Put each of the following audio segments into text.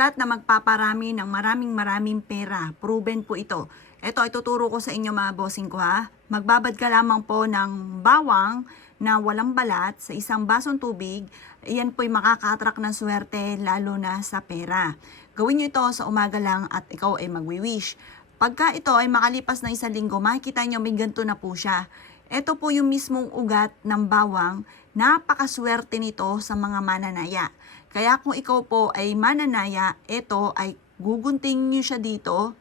At na magpaparami ng maraming pera. Proven po ito. Ito, ituturo ko sa inyo mga bossing ko ha. Magbabad ka lamang po ng bawang na walang balat sa isang basong tubig. Iyan po'y makaka-attract ng swerte lalo na sa pera. Gawin nyo ito sa umaga lang at ikaw ay magwi-wish. Pagka ito ay makalipas ng isang linggo, makikita nyo may ganito na po siya. Ito po yung mismong ugat ng bawang. Napakaswerte nito sa mga mananaya. Kaya kung ikaw po ay mananaya, ito ay gugunting nyo siya dito.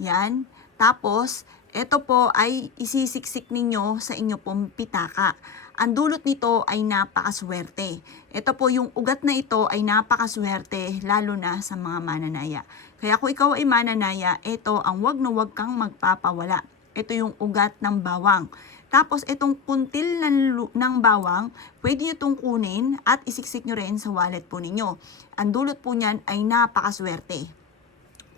Yan. Tapos, ito po ay isisiksik ninyo sa inyo pong pitaka. Ang dulot nito ay napakaswerte. Ito po yung ugat na ito ay napakaswerte lalo na sa mga mananaya. Kaya kung ikaw ay mananaya, ito ang wag na wag kang magpapawala. Ito yung ugat ng bawang. Tapos itong kuntil ng bawang, pwede nyo itong kunin at isiksik nyo rin sa wallet po ninyo. Ang dulot po niyan ay napakaswerte.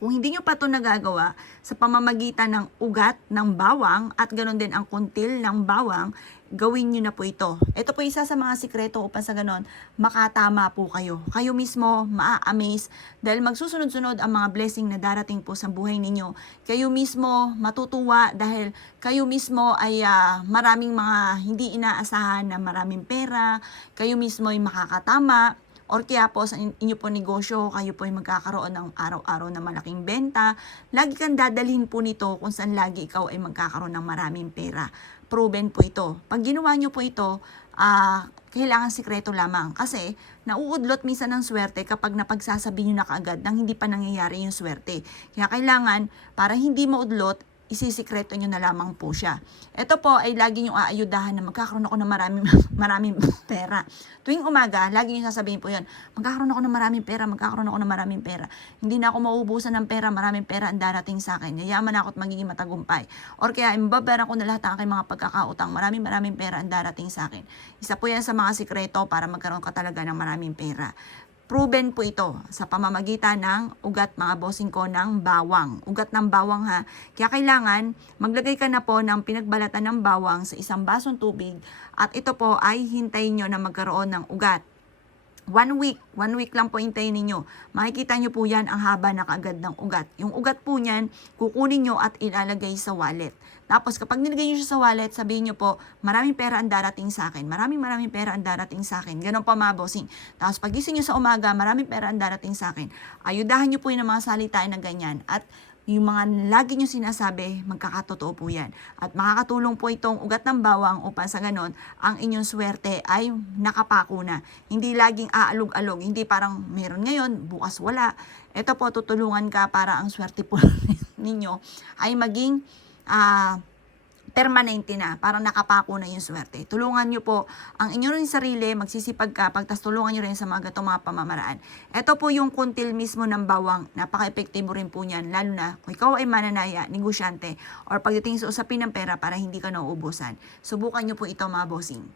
Kung hindi nyo pa ito nagagawa sa pamamagitan ng ugat ng bawang at ganoon din ang kuntil ng bawang, gawin nyo na po ito. Ito po isa sa mga sikreto upang sa ganon makatama po kayo. Kayo mismo maa-amaze dahil magsusunod-sunod ang mga blessing na darating po sa buhay ninyo. Kayo mismo matutuwa dahil kayo mismo ay maraming mga hindi inaasahan na maraming pera. Kayo mismo ay makakatama. Or kaya po sa inyo po negosyo, kayo po ay magkakaroon ng araw-araw na malaking benta. Lagi kang dadalhin po nito kung saan lagi ikaw ay magkakaroon ng maraming pera. Proven po ito. Pag ginawa nyo po ito, kailangan sikreto lamang. Kasi nauudlot minsan ng swerte kapag napagsasabi nyo na kaagad nang hindi pa nangyayari yung swerte. Kaya kailangan, para hindi maudlot, isisikreto nyo na lamang po siya. Ito po ay lagi nyo aayudahan na magkakaroon ako ng maraming pera. Tuwing umaga, lagi nyo sasabihin po yan, magkakaroon ako ng maraming pera, magkakaroon ako ng maraming pera. Hindi na ako mauubusan ng pera, maraming pera ang darating sa akin. Yayaman ako at magiging matagumpay. Or kaya, imbabayaran ko na lahat ng aking mga pagkakautang, maraming pera ang darating sa akin. Isa po yan sa mga sikreto para magkaroon ka talaga ng maraming pera. Proven po ito sa pamamagitan ng ugat mga bossing ko ng bawang. Ugat ng bawang ha. Kaya kailangan maglagay ka na po ng pinagbalatan ng bawang sa isang basong tubig at ito po ay hintayin nyo na magkaroon ng ugat. 1 week lang po hintayin ninyo. Makikita nyo po yan ang haba na kaagad ng ugat. Yung ugat po niyan, kukunin nyo at ilalagay sa wallet. Tapos kapag nilagay nyo siya sa wallet, sabihin nyo po, maraming pera ang darating sa akin. Maraming pera ang darating sa akin. Ganon pa mga bossing. Tapos pagising nyo sa umaga, maraming pera ang darating sa akin. Ayudahan nyo po yung mga salita na ganyan. At yung mga lagi nyo sinasabi, magkakatotoo po yan. At makakatulong po itong ugat ng bawang upang sa ganon, ang inyong swerte ay nakapako na. Hindi laging aalog-alog. Hindi parang meron ngayon, bukas wala. Ito po, tutulungan ka para ang swerte po ninyo ay maging permanente na, parang nakapako na yung swerte. Tulungan nyo po ang inyo rin sarili, magsisipag ka, pagtas tulungan nyo rin sa mga gatong mga pamamaraan. Ito po yung kuntil mismo ng bawang, napaka-epektibo rin po niyan, lalo na kung ikaw ay mananaya, negosyante, or pagdating sa usapin ng pera para hindi ka nauubusan. Subukan nyo po ito mga bossing.